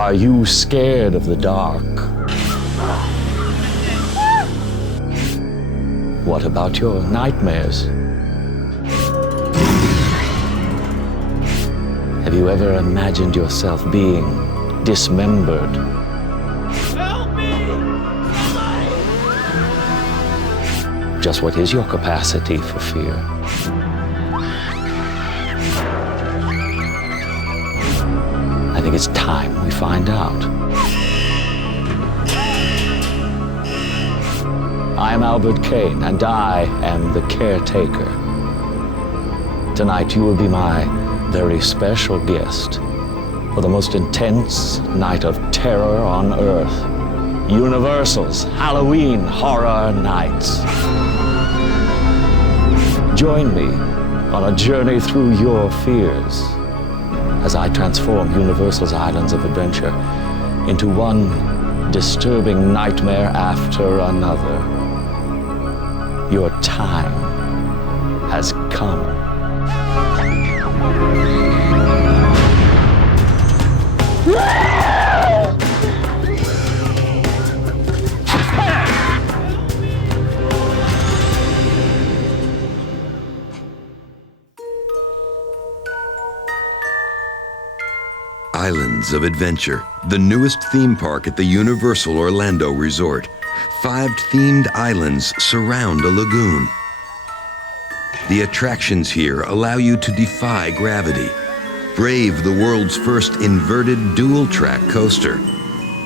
Are you scared of the dark? What about your nightmares? Have you ever imagined yourself being dismembered? Help me! Somebody! Just what is your capacity for fear? I think it's time we find out. I am Albert Kane, and I am the caretaker. Tonight you will be my very special guest for the most intense night of terror on Earth. Universal's Halloween Horror Nights. Join me on a journey through your fears as I transform Universal's Islands of Adventure into one disturbing nightmare after another. Your time has come. Islands of Adventure, the newest theme park at the Universal Orlando Resort. 5 themed islands surround a lagoon. The attractions here allow you to defy gravity, brave the world's first inverted dual-track coaster,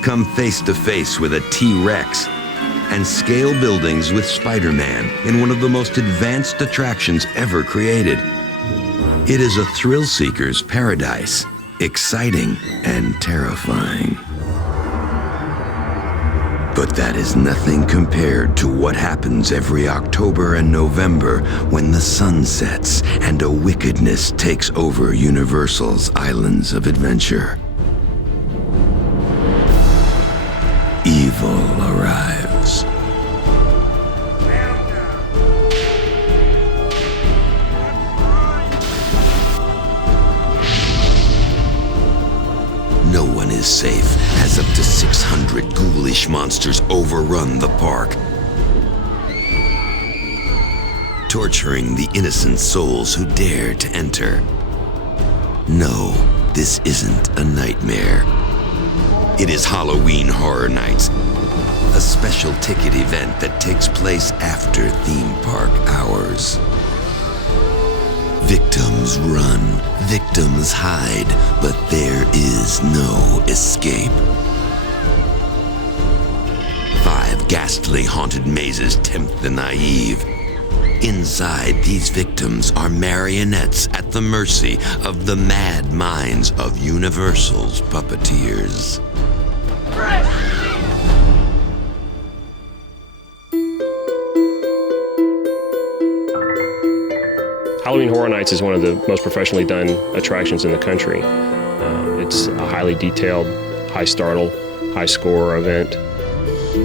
come face to face with a T-Rex, and scale buildings with Spider-Man in one of the most advanced attractions ever created. It is a thrill-seeker's paradise, exciting and terrifying. But that is nothing compared to what happens every October and November when the sun sets and a wickedness takes over Universal's Islands of Adventure. Evil arrives. No one is safe as up to 600 ghoulish monsters overrun the park, torturing the innocent souls who dare to enter. No, this isn't a nightmare. It is Halloween Horror Nights, a special ticket event that takes place after theme park hours. Victims run, victims hide, but there is no escape. 5 ghastly haunted mazes tempt the naive. Inside, these victims are marionettes at the mercy of the mad minds of Universal's puppeteers. Halloween Horror Nights is one of the most professionally done attractions in the country. It's a highly detailed, high startle, high score event.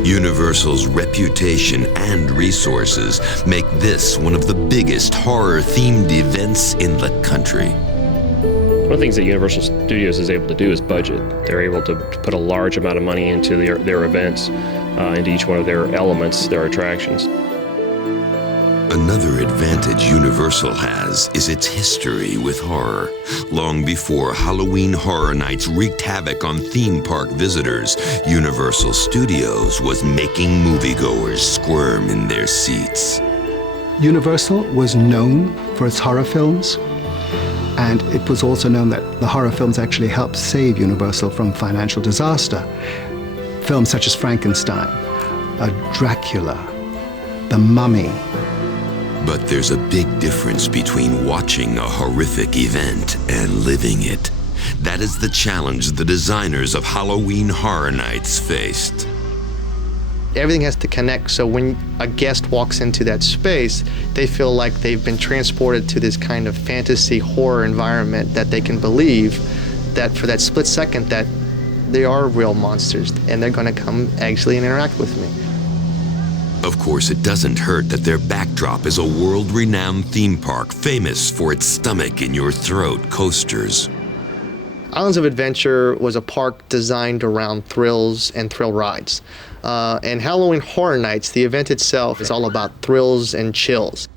Universal's reputation and resources make this one of the biggest horror-themed events in the country. One of the things that Universal Studios is able to do is budget. They're able to put a large amount of money into their events, into each one of their elements, their attractions. Another advantage Universal has is its history with horror. Long before Halloween Horror Nights wreaked havoc on theme park visitors, Universal Studios was making moviegoers squirm in their seats. Universal was known for its horror films, and it was also known that the horror films actually helped save Universal from financial disaster. Films such as Frankenstein, Dracula, The Mummy. But there's a big difference between watching a horrific event and living it. That is the challenge the designers of Halloween Horror Nights faced. Everything has to connect, so when a guest walks into that space, they feel like they've been transported to this kind of fantasy horror environment, that they can believe that for that split second that they are real monsters and they're going to come actually and interact with me. Of course, it doesn't hurt that their backdrop is a world-renowned theme park famous for its stomach-in-your-throat coasters. Islands of Adventure was a park designed around thrills and thrill rides. And Halloween Horror Nights, the event itself, is all about thrills and chills.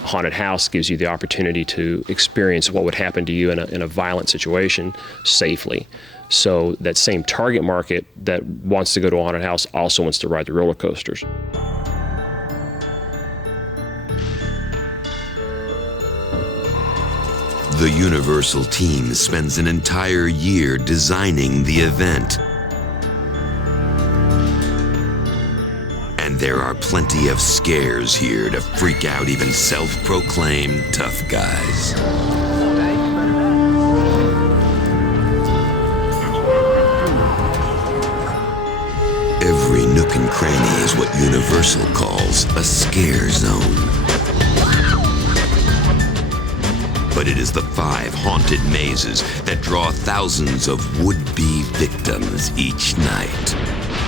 Haunted house gives you the opportunity to experience what would happen to you in a violent situation safely. So that same target market that wants to go to a haunted house also wants to ride the roller coasters. The Universal team spends an entire year designing the event. And there are plenty of scares here to freak out even self-proclaimed tough guys. Every nook and cranny is what Universal calls a scare zone. But it is the 5 haunted mazes that draw thousands of would-be victims each night.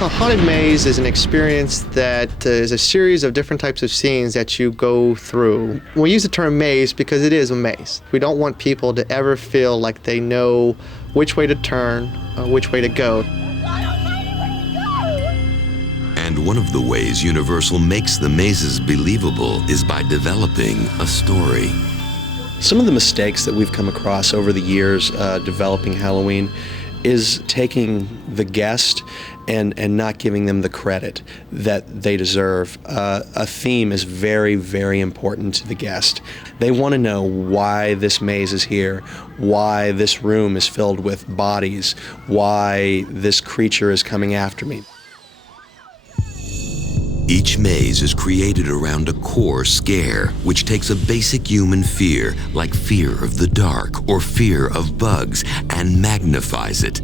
A haunted maze is an experience that is a series of different types of scenes that you go through. We use the term maze because it is a maze. We don't want people to ever feel like they know which way to turn, which way to go. And one of the ways Universal makes the mazes believable is by developing a story. Some of the mistakes that we've come across over the years developing Halloween is taking the guest and not giving them the credit that they deserve. A theme is very, very important to the guest. They want to know why this maze is here, why this room is filled with bodies, why this creature is coming after me. Each maze is created around a core scare, which takes a basic human fear, like fear of the dark or fear of bugs, and magnifies it.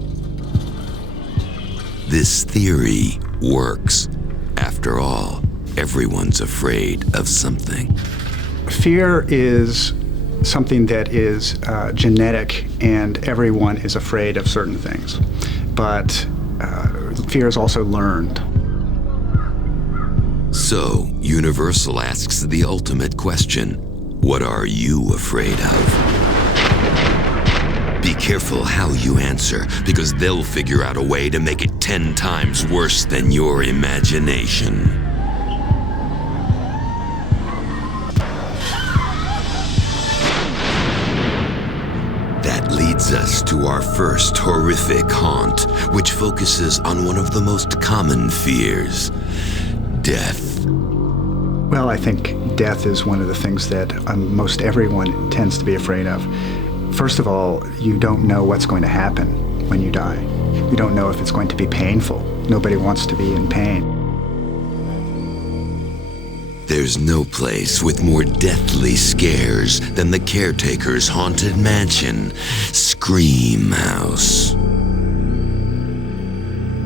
This theory works. After all, everyone's afraid of something. Fear is something that is genetic, and everyone is afraid of certain things. But fear is also learned. So, Universal asks the ultimate question: what are you afraid of? Be careful how you answer, because they'll figure out a way to make it 10 times worse than your imagination. That leads us to our first horrific haunt, which focuses on one of the most common fears: death. Well, I think death is one of the things that most everyone tends to be afraid of. First of all, you don't know what's going to happen when you die. You don't know if it's going to be painful. Nobody wants to be in pain. There's no place with more deathly scares than the caretaker's haunted mansion, Scream House.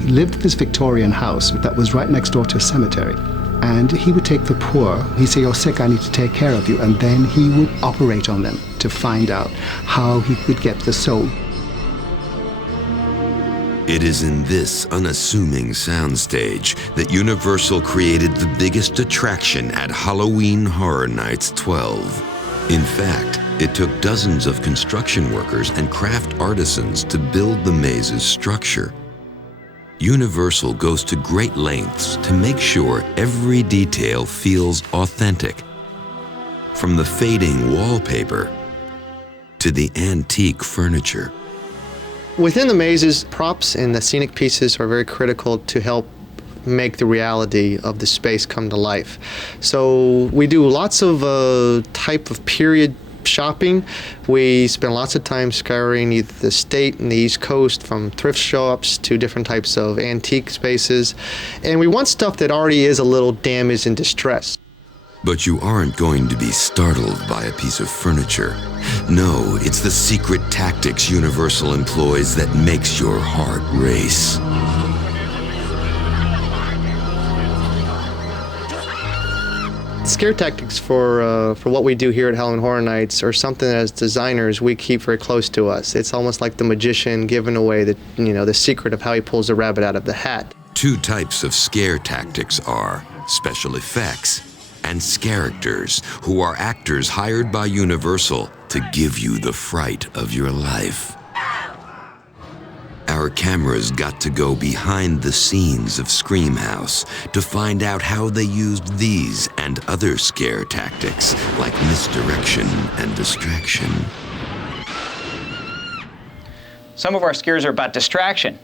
He lived in this Victorian house that was right next door to a cemetery. And he would take the poor, he'd say, "You're sick, I need to take care of you." And then he would operate on them to find out how he could get the soul. It is in this unassuming soundstage that Universal created the biggest attraction at Halloween Horror Nights 12. In fact, it took dozens of construction workers and craft artisans to build the maze's structure. Universal goes to great lengths to make sure every detail feels authentic. From the fading wallpaper to the antique furniture. Within the mazes, props and the scenic pieces are very critical to help make the reality of the space come to life. So we do lots of type of period shopping. We spend lots of time scouring either the state and the East Coast, from thrift shops to different types of antique spaces. And we want stuff that already is a little damaged and distressed. But you aren't going to be startled by a piece of furniture. No, it's the secret tactics Universal employs that makes your heart race. Scare tactics for what we do here at Halloween Horror Nights are something that as designers we keep very close to us. It's almost like the magician giving away the secret of how he pulls the rabbit out of the hat. 2 types of scare tactics are special effects and Scaracters, who are actors hired by Universal to give you the fright of your life. Our cameras got to go behind the scenes of Scream House to find out how they used these and other scare tactics like misdirection and distraction. Some of our scares are about distraction.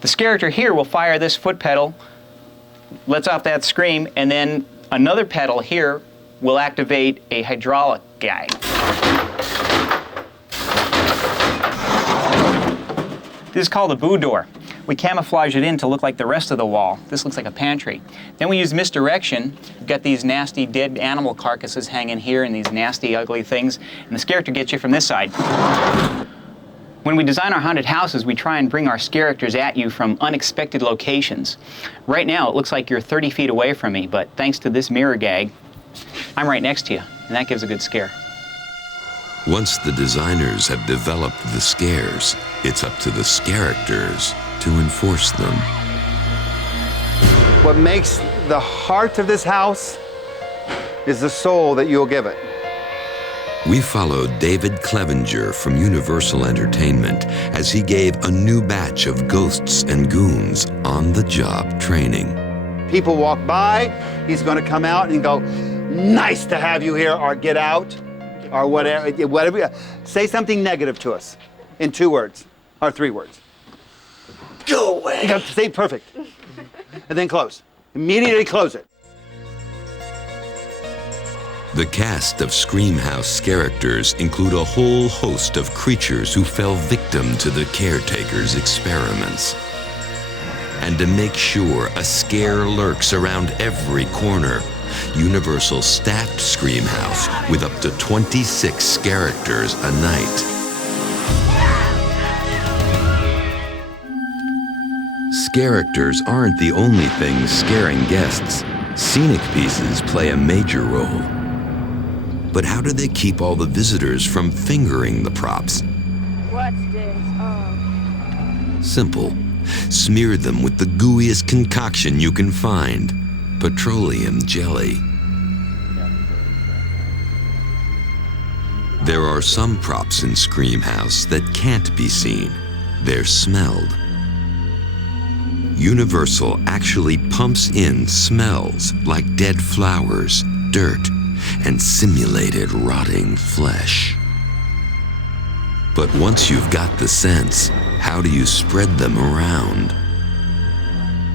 The Scaracter here will fire this foot pedal, lets off that scream, and then another pedal here will activate a hydraulic guy. This is called a boo door. We camouflage it in to look like the rest of the wall. This looks like a pantry. Then we use misdirection. We've got these nasty dead animal carcasses hanging here and these nasty, ugly things, and the Scaracter gets you from this side. When we design our haunted houses, we try and bring our Scaracters at you from unexpected locations. Right now, it looks like you're 30 feet away from me, but thanks to this mirror gag, I'm right next to you, and that gives a good scare. Once the designers have developed the scares, it's up to the Scaracters to enforce them. What makes the heart of this house is the soul that you'll give it. We followed David Clevenger from Universal Entertainment as he gave a new batch of ghosts and goons on-the-job training. People walk by, he's going to come out and go, "Nice to have you here," or "Get out," or whatever. Say something negative to us in 2 words or 3 words. Go away. Say perfect. And then close. Immediately close it. The cast of Scream House Scaracters include a whole host of creatures who fell victim to the caretakers' experiments. And to make sure a scare lurks around every corner, Universal staffed Scream House with up to 26 Scaracters a night. Scaracters aren't the only things scaring guests. Scenic pieces play a major role. But how do they keep all the visitors from fingering the props? What's this? Simple. Smear them with the gooeyest concoction you can find. Petroleum jelly. There are some props in Scream House that can't be seen. They're smelled. Universal actually pumps in smells like dead flowers, dirt, and simulated rotting flesh. But once you've got the scents, how do you spread them around?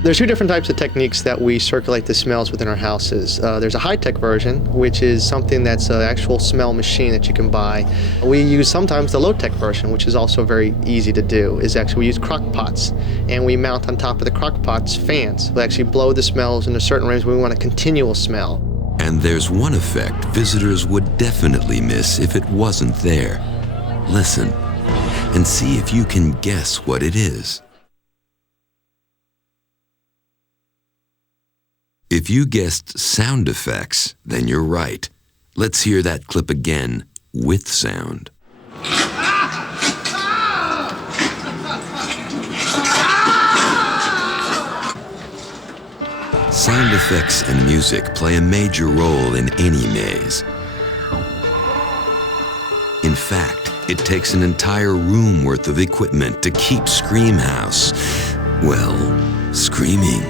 There's 2 different types of techniques that we circulate the smells within our houses. There's a high-tech version, which is something that's an actual smell machine that you can buy. We use sometimes the low-tech version, which is also very easy to do, is actually we use crock pots, and we mount on top of the crock pots fans. We actually blow the smells into certain ranges. We want a continual smell. And there's one effect visitors would definitely miss if it wasn't there. Listen and see if you can guess what it is. If you guessed sound effects, then you're right. Let's hear that clip again with sound. Sound effects and music play a major role in any maze. In fact, it takes an entire room worth of equipment to keep Scream House, well, screaming.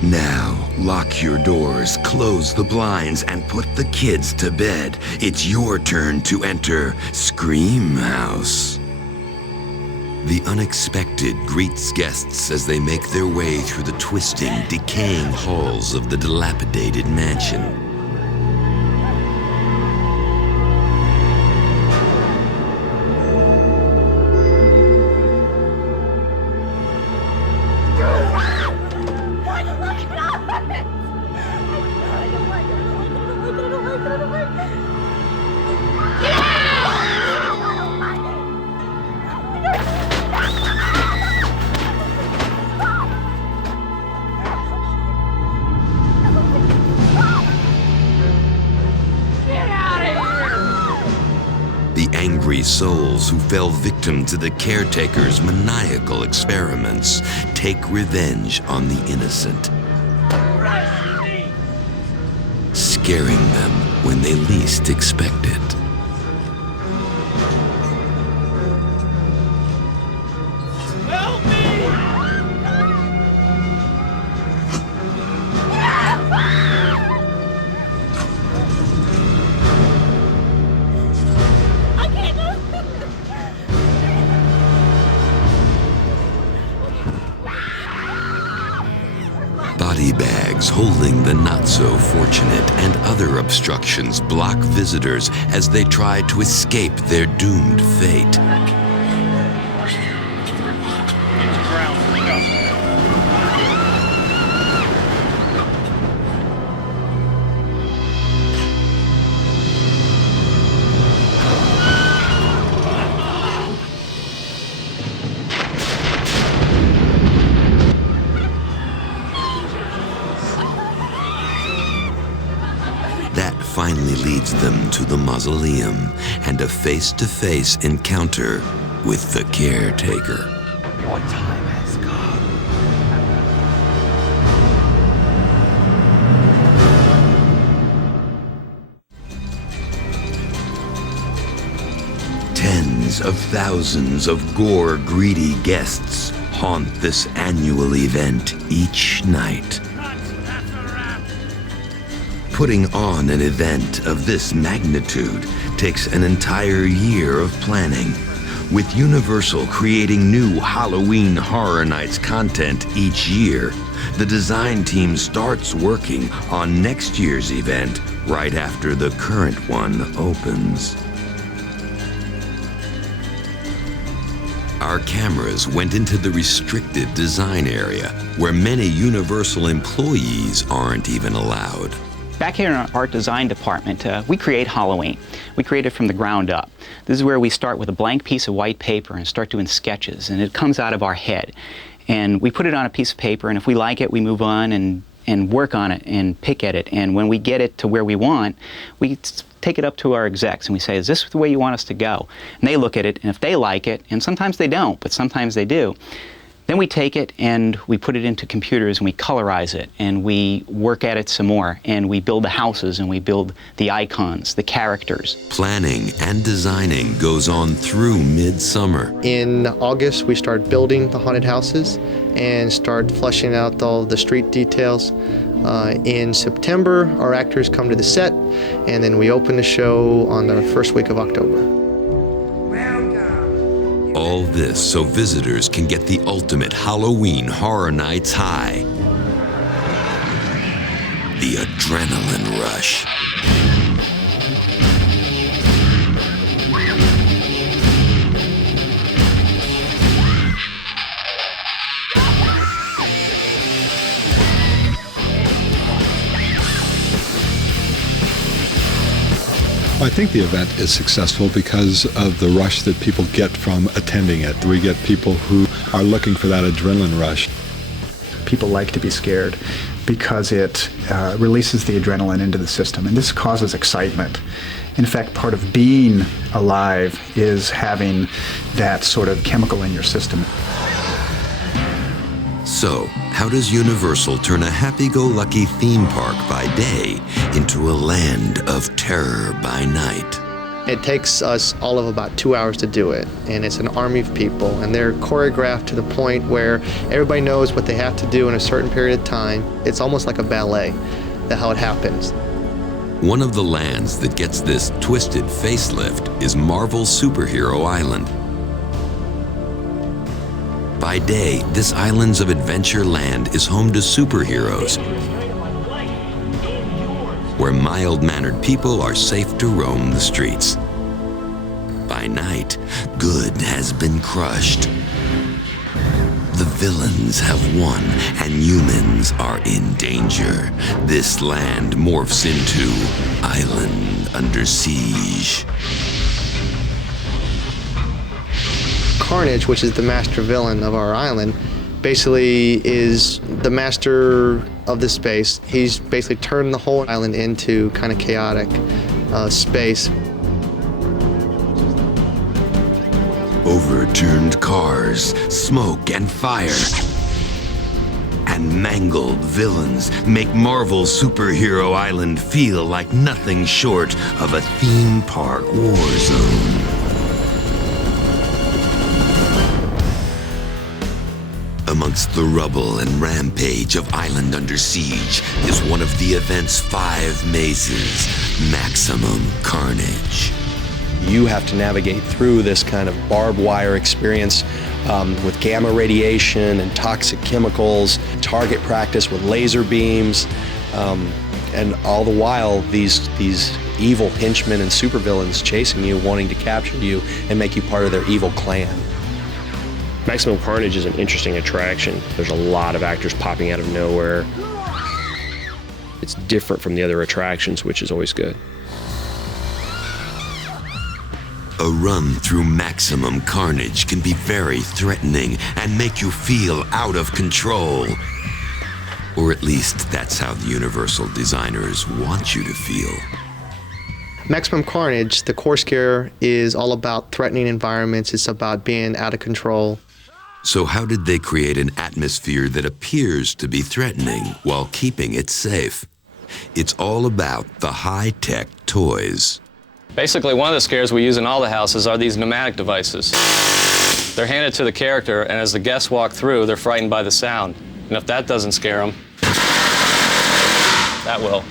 Now, lock your doors, close the blinds, and put the kids to bed. It's your turn to enter Scream House. The unexpected greets guests as they make their way through the twisting, decaying halls of the dilapidated mansion. souls who fell victim to the caretaker's maniacal experiments take revenge on the innocent, scaring them when they least expect it. Help me! I can't move. Body bags holding the not-so-fortunate and other obstructions block visitors as they try to escape their doomed fate. That finally leads them to the mausoleum and a face-to-face encounter with the caretaker. Your time has come. Tens of thousands of gore-greedy guests haunt this annual event each night. Putting on an event of this magnitude takes an entire year of planning, with Universal creating new Halloween Horror Nights content each year. The design team starts working on next year's event right after the current one opens. Our cameras went into the restricted design area, where many Universal employees aren't even allowed. Back here in our art design department, we create Halloween. We create it from the ground up. This is where we start with a blank piece of white paper and start doing sketches, and it comes out of our head. And we put it on a piece of paper, and if we like it, we move on and work on it and pick at it. And when we get it to where we want, we take it up to our execs and we say, is this the way you want us to go? And they look at it, and if they like it, and sometimes they don't, but sometimes they do, then we take it and we put it into computers and we colorize it and we work at it some more and we build the houses and we build the icons, the characters. Planning and designing goes on through midsummer. In August, we start building the haunted houses and start fleshing out all the street details. In September, our actors come to the set, and then we open the show on the first week of October. All this so visitors can get the ultimate Halloween Horror Nights high. The adrenaline rush. I think the event is successful because of the rush that people get from attending it. We get people who are looking for that adrenaline rush. People like to be scared because it releases the adrenaline into the system, and this causes excitement. In fact, part of being alive is having that sort of chemical in your system. So, how does Universal turn a happy-go-lucky theme park by day into a land of terror by night? It takes us all of about 2 hours to do it, and it's an army of people, and they're choreographed to the point where everybody knows what they have to do in a certain period of time. It's almost like a ballet, that's how it happens. One of the lands that gets this twisted facelift is Marvel Superhero Island. By day, this Islands of Adventure land is home to superheroes, where mild-mannered people are safe to roam the streets. By night, good has been crushed. The villains have won, and humans are in danger. This land morphs into Island Under Siege. Carnage, which is the master villain of our island, basically is the master of the space. He's basically turned the whole island into kind of chaotic space. Overturned cars, smoke and fire, and mangled villains make Marvel's Superhero Island feel like nothing short of a theme park war zone. Amongst the rubble and rampage of Island Under Siege is one of the event's 5 mazes, Maximum Carnage. You have to navigate through this kind of barbed wire experience with gamma radiation and toxic chemicals, target practice with laser beams, and all the while these evil henchmen and supervillains chasing you, wanting to capture you and make you part of their evil clan. Maximum Carnage is an interesting attraction. There's a lot of actors popping out of nowhere. It's different from the other attractions, which is always good. A run through Maximum Carnage can be very threatening and make you feel out of control. Or at least that's how the Universal designers want you to feel. Maximum Carnage, the core scare, is all about threatening environments. It's about being out of control. So how did they create an atmosphere that appears to be threatening while keeping it safe? It's all about the high-tech toys. Basically, one of the scares we use in all the houses are these pneumatic devices. They're handed to the character, and as the guests walk through, they're frightened by the sound. And if that doesn't scare them, that will.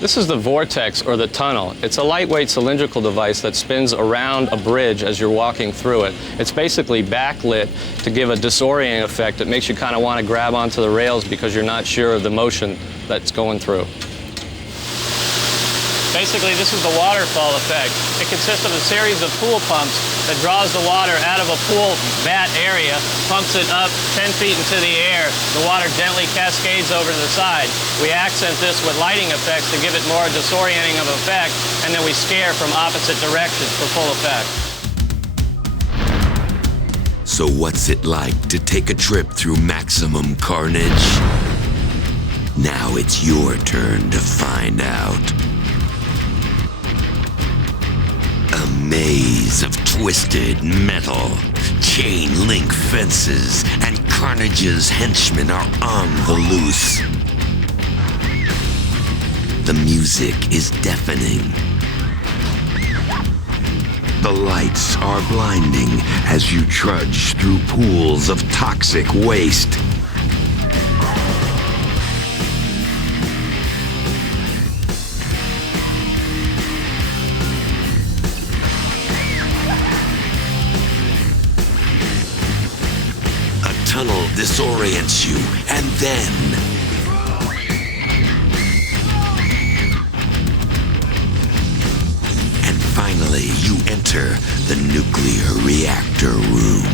This is the vortex, or the tunnel. It's a lightweight cylindrical device that spins around a bridge as you're walking through it. It's basically backlit to give a disorienting effect that makes you kind of want to grab onto the rails because you're not sure of the motion that's going through. Basically, this is the waterfall effect. It consists of a series of pool pumps that draws the water out of a pool vat area, pumps it up 10 feet into the air. The water gently cascades over to the side. We accent this with lighting effects to give it more disorienting of effect, and then we scare from opposite directions for full effect. So what's it like to take a trip through Maximum Carnage? Now it's your turn to find out. A maze of twisted metal, chain link fences, and Carnage's henchmen are on the loose. The music is deafening. The lights are blinding as you trudge through pools of toxic waste. Tunnel disorients you, and then finally you enter the nuclear reactor room.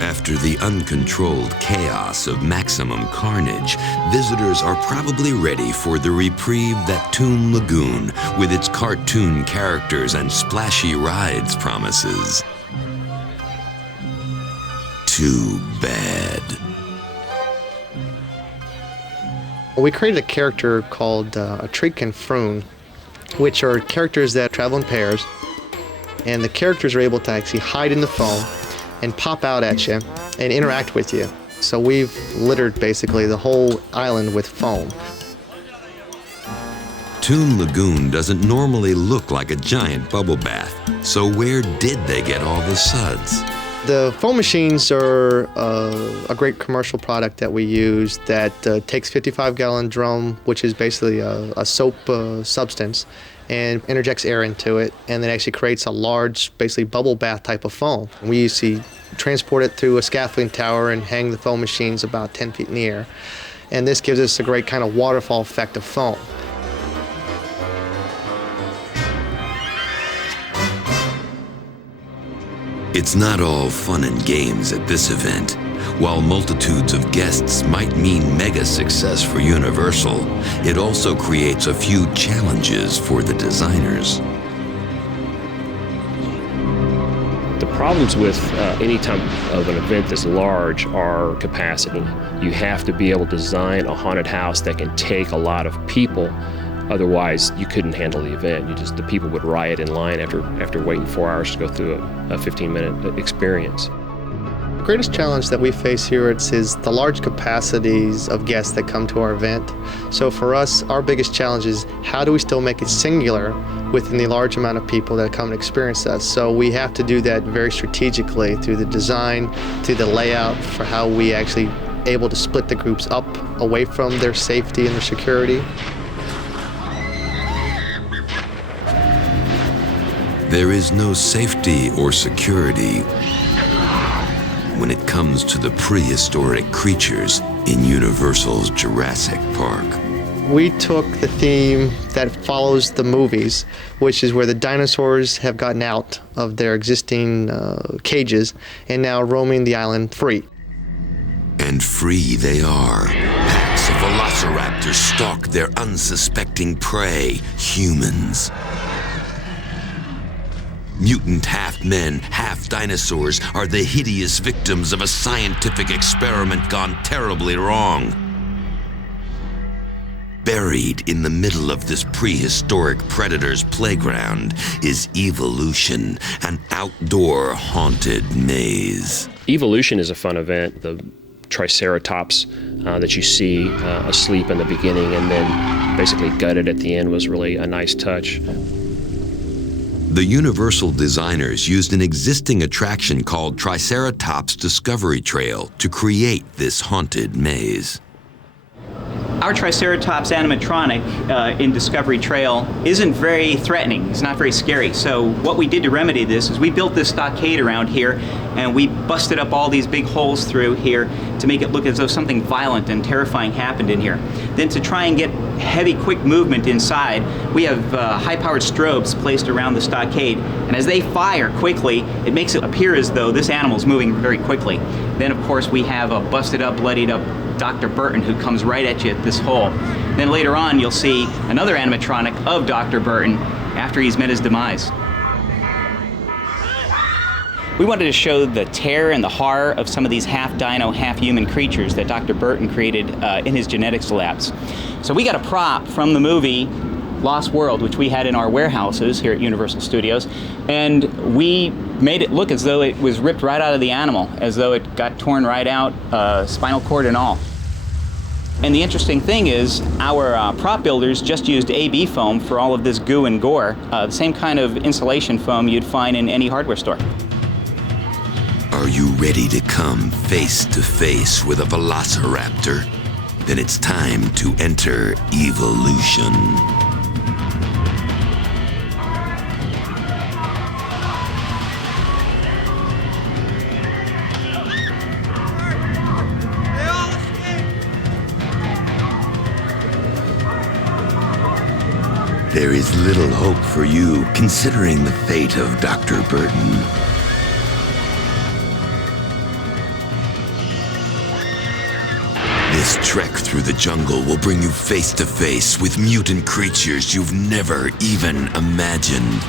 After the uncontrolled chaos of Maximum Carnage, visitors are probably ready for the reprieve that Toon Lagoon, with its cartoon characters and splashy rides, promises. Too bad. We created a character called a Treek and Froon, which are characters that travel in pairs, and the characters are able to actually hide in the foam and pop out at you and interact with you. So we've littered basically the whole island with foam. Toon Lagoon doesn't normally look like a giant bubble bath, so where did they get all the suds? The foam machines are a great commercial product that we use that takes 55-gallon drum, which is basically a soap substance, and interjects air into it, and then actually creates a large, basically bubble bath type of foam. We usually transport it through a scaffolding tower and hang the foam machines about 10 feet in the air. and this gives us a great kind of waterfall effect of foam. It's not all fun and games at this event. While multitudes of guests might mean mega success for Universal, it also creates a few challenges for the designers. The problems with any type of an event this large are capacity. You have to be able to design a haunted house that can take a lot of people. Otherwise, you couldn't handle the event. The people would riot in line after waiting 4 hours to go through a 15-minute experience. The greatest challenge that we face here is the large capacities of guests that come to our event. So for us, our biggest challenge is how do we still make it singular within the large amount of people that come and experience us. So we have to do that very strategically through the design, through the layout, for how we actually able to split the groups up away from their safety and their security. There is no safety or security when it comes to the prehistoric creatures in Universal's Jurassic Park. We took the theme that follows the movies, which is where the dinosaurs have gotten out of their existing cages and now roaming the island free. And free they are. Packs of velociraptors stalk their unsuspecting prey, humans. Mutant half-men, half-dinosaurs are the hideous victims of a scientific experiment gone terribly wrong. Buried in the middle of this prehistoric predator's playground is Evolution, an outdoor haunted maze. Evolution is a fun event. The Triceratops that you see asleep in the beginning and then basically gutted at the end was really a nice touch. The Universal designers used an existing attraction called Triceratops Discovery Trail to create this haunted maze. Our Triceratops animatronic in Discovery Trail isn't very threatening. It's not very scary. So what we did to remedy this is we built this stockade around here and we busted up all these big holes through here to make it look as though something violent and terrifying happened in here. Then to try and get heavy, quick movement inside, we have high-powered strobes placed around the stockade. And as they fire quickly, it makes it appear as though this animal's moving very quickly. Then, of course, we have a busted up, bloodied up Dr. Burton who comes right at you at this hole. Then later on, you'll see another animatronic of Dr. Burton after he's met his demise. We wanted to show the terror and the horror of some of these half-dino, half-human creatures that Dr. Burton created in his genetics labs. So we got a prop from the movie Lost World, which we had in our warehouses here at Universal Studios, and we made it look as though it was ripped right out of the animal, as though it got torn right out, spinal cord and all. And the interesting thing is, our prop builders just used AB foam for all of this goo and gore, the same kind of insulation foam you'd find in any hardware store. Are you ready to come face to face with a velociraptor? Then it's time to enter Evolution. There is little hope for you, considering the fate of Dr. Burton. This trek through the jungle will bring you face to face with mutant creatures you've never even imagined.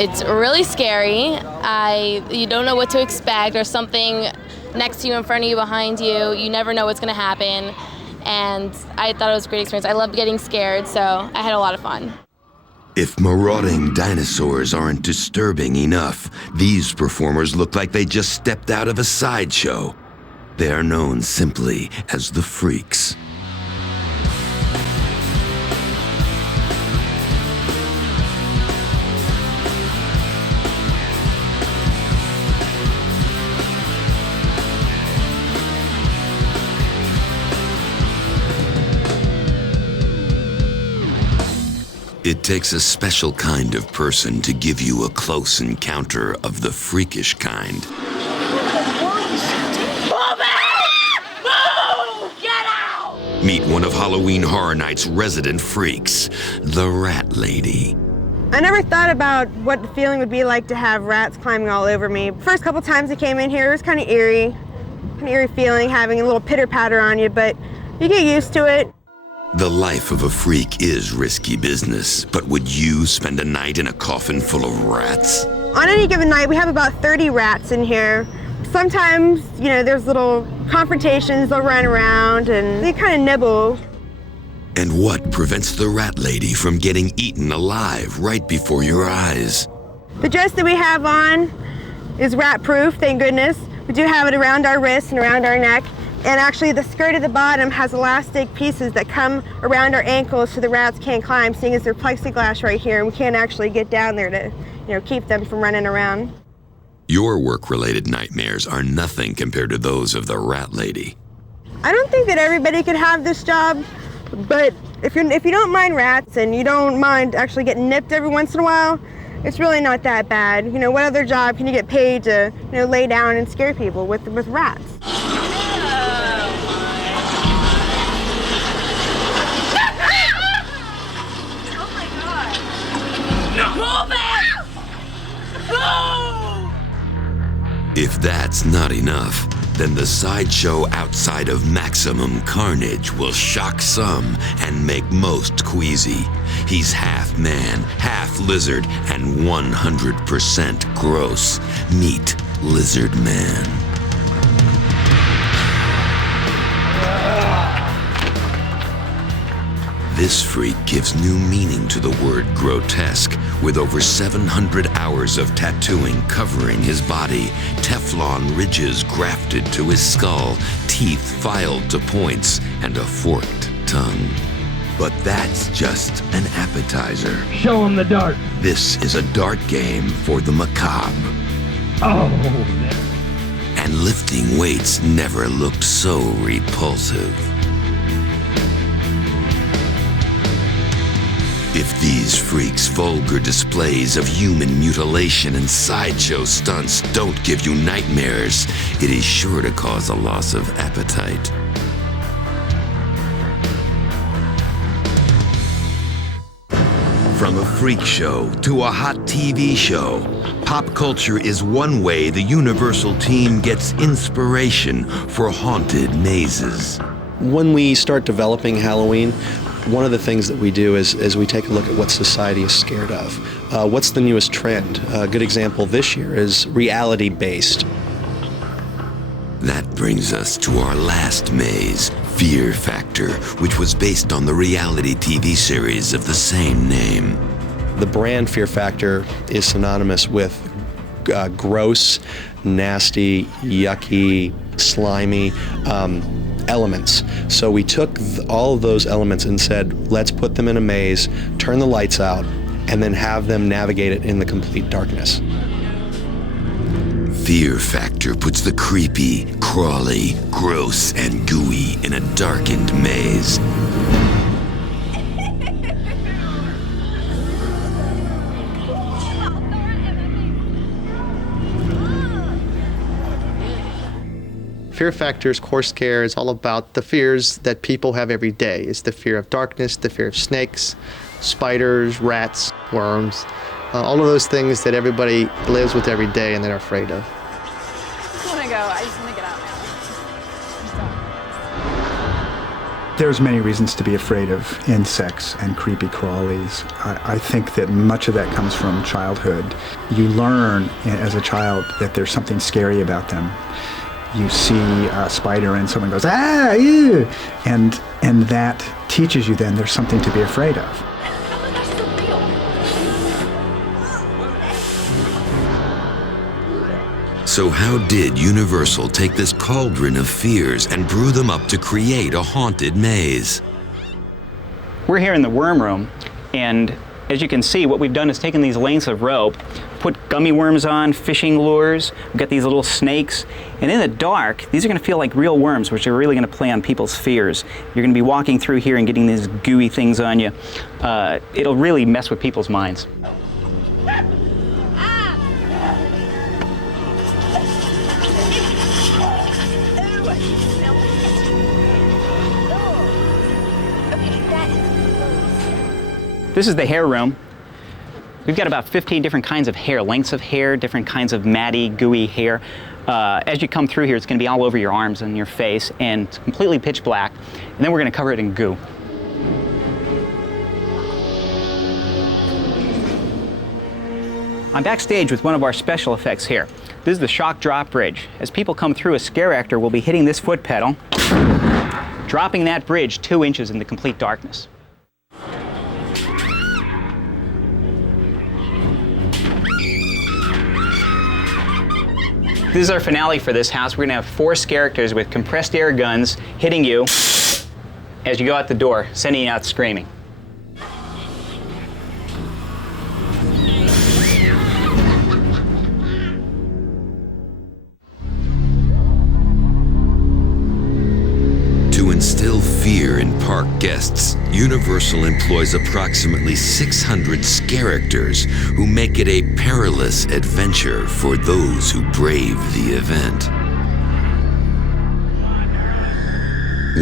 It's really scary. You don't know what to expect. There's something next to you, in front of you, behind you. You never know what's going to happen. And I thought it was a great experience. I loved getting scared, so I had a lot of fun. If marauding dinosaurs aren't disturbing enough, these performers look like they just stepped out of a sideshow. They are known simply as the Freaks. It takes a special kind of person to give you a close encounter of the freakish kind. Move it! Move! Get out! Meet one of Halloween Horror Nights' resident freaks, the Rat Lady. I never thought about what the feeling would be like to have rats climbing all over me. First couple times I came in here, it was kind of eerie feeling, having a little pitter-patter on you, but you get used to it. The life of a freak is risky business, but would you spend a night in a coffin full of rats? On any given night, we have about 30 rats in here. Sometimes, there's little confrontations, they'll run around and they kind of nibble. And what prevents the Rat Lady from getting eaten alive right before your eyes? The dress that we have on is rat-proof, thank goodness. We do have it around our wrists and around our neck. And actually the skirt at the bottom has elastic pieces that come around our ankles so the rats can't climb, seeing as they're plexiglass right here, and we can't actually get down there to, keep them from running around. Your work-related nightmares are nothing compared to those of the Rat Lady. I don't think that everybody could have this job, but if you don't mind rats and you don't mind actually getting nipped every once in a while, it's really not that bad. What other job can you get paid to, lay down and scare people with rats? Move it! Move! If that's not enough, then the sideshow outside of maximum carnage will shock some and make most queasy. He's half man, half lizard, and 100% gross. Meet Lizard Man. This freak gives new meaning to the word grotesque, with over 700 hours of tattooing covering his body, Teflon ridges grafted to his skull, teeth filed to points, and a forked tongue. But that's just an appetizer. Show him the dart. This is a dart game for the macabre. Oh, And lifting weights never looked so repulsive. If these freaks' vulgar displays of human mutilation and sideshow stunts don't give you nightmares, it is sure to cause a loss of appetite. From a freak show to a hot TV show, pop culture is one way the Universal team gets inspiration for haunted mazes. When we start developing Halloween, one of the things that we do is we take a look at what society is scared of. What's the newest trend? A good example this year is reality-based. That brings us to our last maze, Fear Factor, which was based on the reality TV series of the same name. The brand Fear Factor is synonymous with gross, nasty, yucky, slimy elements. So we took all of those elements and said, let's put them in a maze, turn the lights out, and then have them navigate it in the complete darkness. Fear Factor puts the creepy, crawly, gross, and gooey in a darkened maze. Fear Factor's core scare is all about the fears that people have every day. It's the fear of darkness, the fear of snakes, spiders, rats, worms, all of those things that everybody lives with every day and they're afraid of. I just want to go. I just want to get out now. There's many reasons to be afraid of insects and creepy crawlies. I think that much of that comes from childhood. You learn as a child that there's something scary about them. You see a spider and someone goes, ah, ew, and that teaches you then there's something to be afraid of. So how did Universal take this cauldron of fears and brew them up to create a haunted maze? We're here in the worm room, and as you can see, what we've done is taken these lengths of rope, put gummy worms on, fishing lures, we've got these little snakes, and in the dark, these are going to feel like real worms, which are really going to play on people's fears. You're going to be walking through here and getting these gooey things on you. It'll really mess with people's minds. This is the hair room. We've got about 15 different kinds of hair, lengths of hair, different kinds of matty, gooey hair. As you come through here, it's going to be all over your arms and your face, and it's completely pitch black. And then we're going to cover it in goo. I'm backstage with one of our special effects here. This is the shock drop bridge. As people come through, a scare actor will be hitting this foot pedal, dropping that bridge 2 inches into complete darkness. This is our finale for this house. We're going to have 4 characters with compressed air guns hitting you as you go out the door, sending you out screaming. To instill fear in park guests, Universal employs approximately 600 characters who make it a perilous adventure for those who brave the event.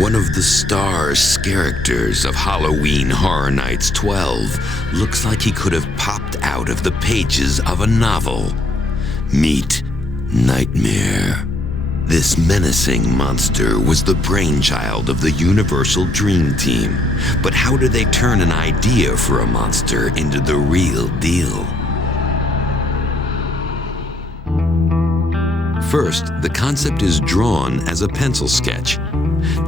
One of the star's characters of Halloween Horror Nights 12 looks like he could have popped out of the pages of a novel. Meet Nightmare. This menacing monster was the brainchild of the Universal Dream Team. But how do they turn an idea for a monster into the real deal? First, the concept is drawn as a pencil sketch.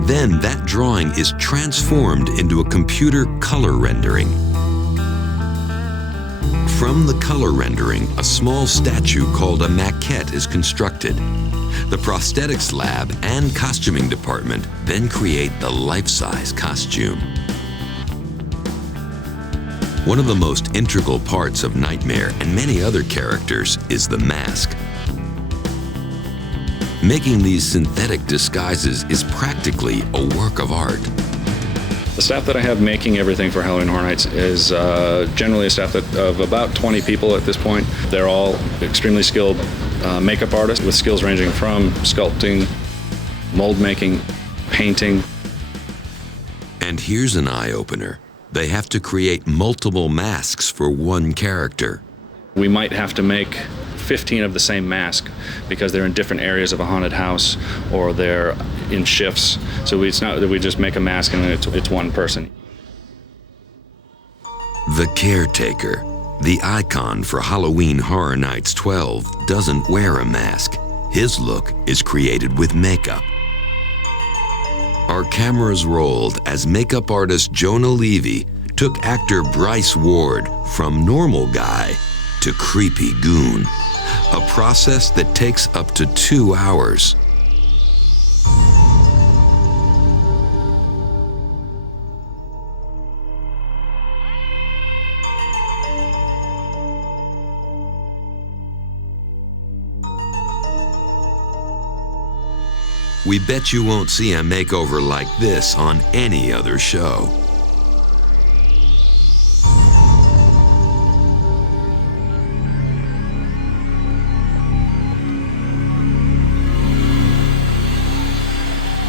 Then that drawing is transformed into a computer color rendering. From the color rendering, a small statue called a maquette is constructed. The prosthetics lab and costuming department then create the life-size costume. One of the most integral parts of Nightmare and many other characters is the mask. Making these synthetic disguises is practically a work of art. The staff that I have making everything for Halloween Horror Nights is generally a staff of about 20 people at this point. They're all extremely skilled makeup artists with skills ranging from sculpting, mold making, painting. And here's an eye-opener. They have to create multiple masks for one character. We might have to make 15 of the same mask because they're in different areas of a haunted house or they're in shifts. So it's not that we just make a mask and it's one person. The caretaker, the icon for Halloween Horror Nights 12, doesn't wear a mask. His look is created with makeup. Our cameras rolled as makeup artist Jonah Levy took actor Bryce Ward from normal guy to creepy goon, a process that takes up to 2 hours. We bet you won't see a makeover like this on any other show.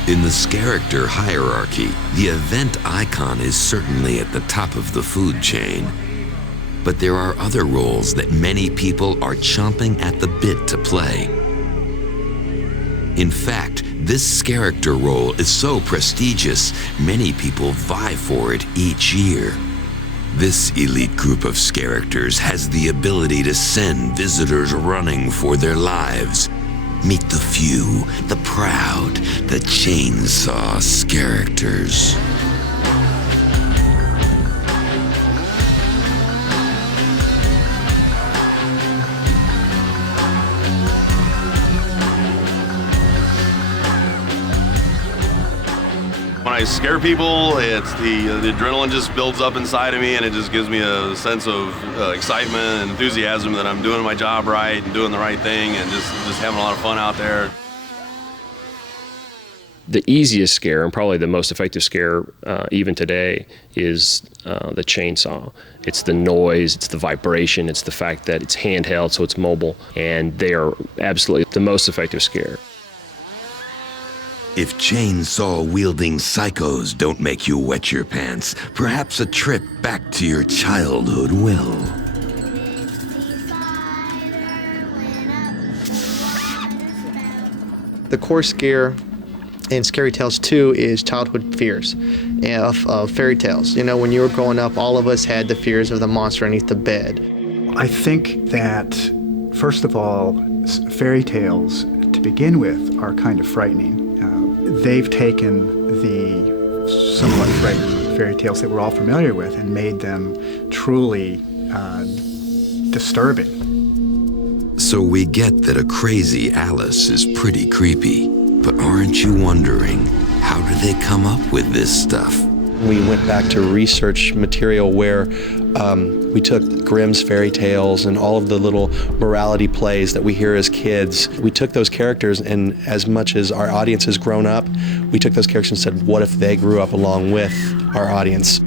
In the character hierarchy, the event icon is certainly at the top of the food chain. But there are other roles that many people are chomping at the bit to play. In fact, this character role is so prestigious, many people vie for it each year. This elite group of characters has the ability to send visitors running for their lives. Meet the few, the proud, the chainsaw characters. I scare people, it's the adrenaline just builds up inside of me, and it just gives me a sense of excitement and enthusiasm that I'm doing my job right and doing the right thing and just having a lot of fun out there. The easiest scare, and probably the most effective scare even today, is the chainsaw. It's the noise, it's the vibration, it's the fact that it's handheld, so it's mobile, and they are absolutely the most effective scare. If chainsaw-wielding psychos don't make you wet your pants, perhaps a trip back to your childhood will. The core scare in Scary Tales 2 is childhood fears of fairy tales. You know, when you were growing up, all of us had the fears of the monster underneath the bed. I think that, first of all, fairy tales, to begin with, are kind of frightening. They've taken the somewhat frightening fairy tales that we're all familiar with and made them truly disturbing. So we get that a crazy Alice is pretty creepy, but aren't you wondering, how do they come up with this stuff? We went back to research material where we took Grimm's fairy tales and all of the little morality plays that we hear as kids. We took those characters, and as much as our audience has grown up, we took those characters and said, what if they grew up along with our audience?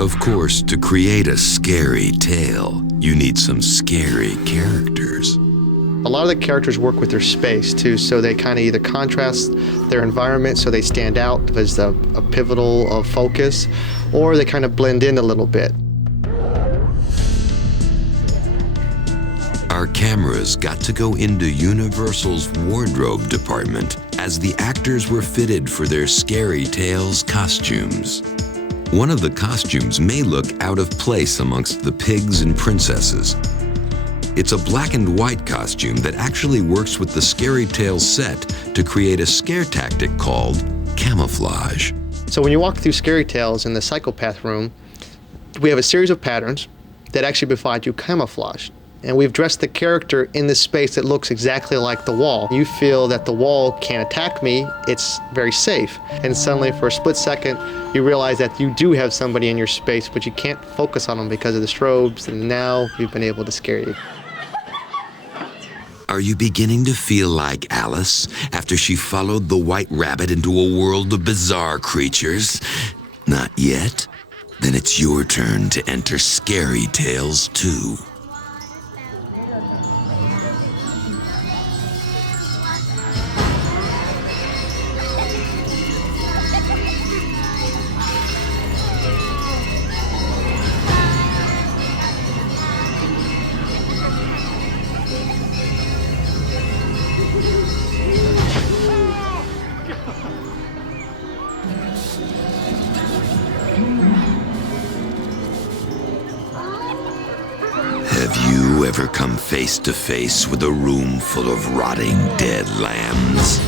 Of course, to create a scary tale, you need some scary characters. A lot of the characters work with their space too, so they kind of either contrast their environment so they stand out as a pivotal focus, or they kind of blend in a little bit. Our cameras got to go into Universal's wardrobe department as the actors were fitted for their Scary Tales costumes. One of the costumes may look out of place amongst the pigs and princesses. It's a black and white costume that actually works with the Scary Tales set to create a scare tactic called Camouflage. So when you walk through Scary Tales in the psychopath room, we have a series of patterns that actually provide you camouflage. And we've dressed the character in this space that looks exactly like the wall. You feel that the wall can't attack me, it's very safe. And suddenly for a split second, you realize that you do have somebody in your space, but you can't focus on them because of the strobes, and now we've been able to scare you. Are you beginning to feel like Alice after she followed the white rabbit into a world of bizarre creatures? Not yet? Then it's your turn to enter Scary Tales 2. Have you ever come face to face with a room full of rotting dead lambs?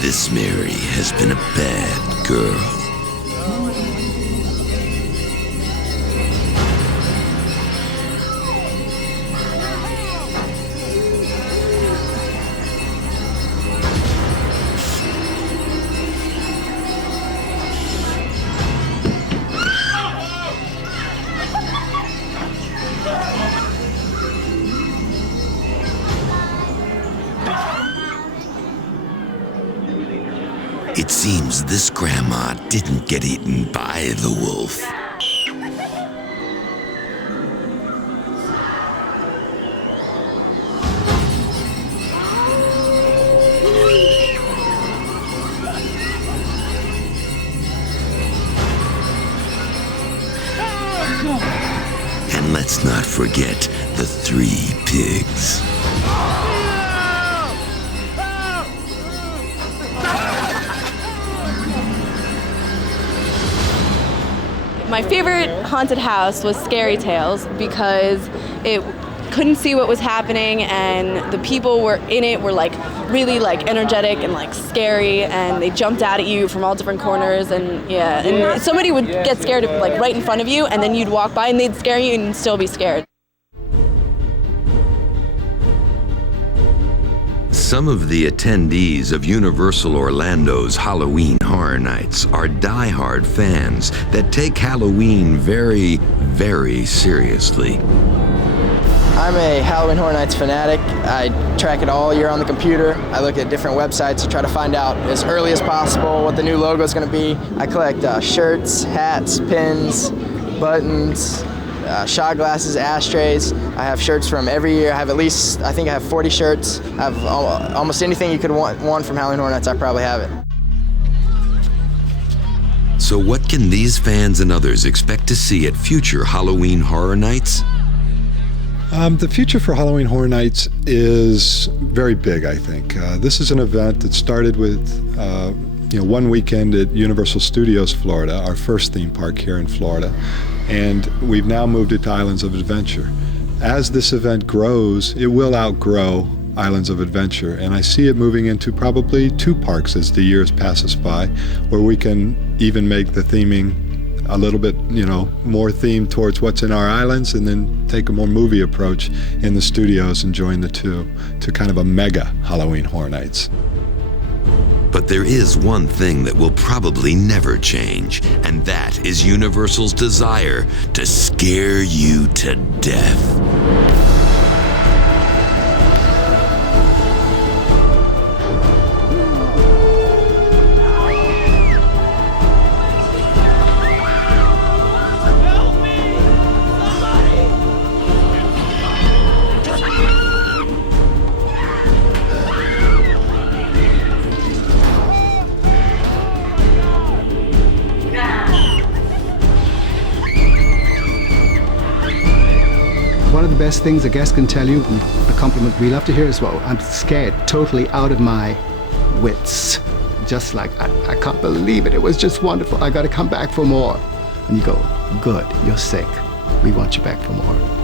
This Mary has been a bad girl. It seems this grandma didn't get eaten by the wolf. And let's not forget the 3 pigs. My favorite haunted house was Scary Tales because it couldn't see what was happening, and the people were in it were like really like energetic and like scary, and they jumped out at you from all different corners, and yeah, and somebody would get scared like right in front of you, and then you'd walk by and they'd scare you and still be scared. Some of the attendees of Universal Orlando's Halloween Horror Nights are die-hard fans that take Halloween very, very seriously. I'm a Halloween Horror Nights fanatic. I track it all year on the computer. I look at different websites to try to find out as early as possible what the new logo is going to be. I collect shirts, hats, pins, buttons, shot glasses, ashtrays. I have shirts from every year. I have at least, I think I have 40 shirts. I have almost anything you could want from Halloween Horror Nights, I probably have it. So what can these fans and others expect to see at future Halloween Horror Nights? The future for Halloween Horror Nights is very big, I think. This is an event that started with one weekend at Universal Studios Florida, our first theme park here in Florida, and we've now moved it to Islands of Adventure. As this event grows, it will outgrow Islands of Adventure, and I see it moving into probably 2 parks as the years passes by, where we can even make the theming a little bit, more themed towards what's in our islands, and then take a more movie approach in the studios and join the two to kind of a mega Halloween Horror Nights. But there is one thing that will probably never change, and that is Universal's desire to scare you to death. One of the best things a guest can tell you, and the compliment we love to hear as well, I'm scared, totally out of my wits. Just like, I can't believe it, it was just wonderful, I gotta come back for more. And you go, good, you're sick, we want you back for more.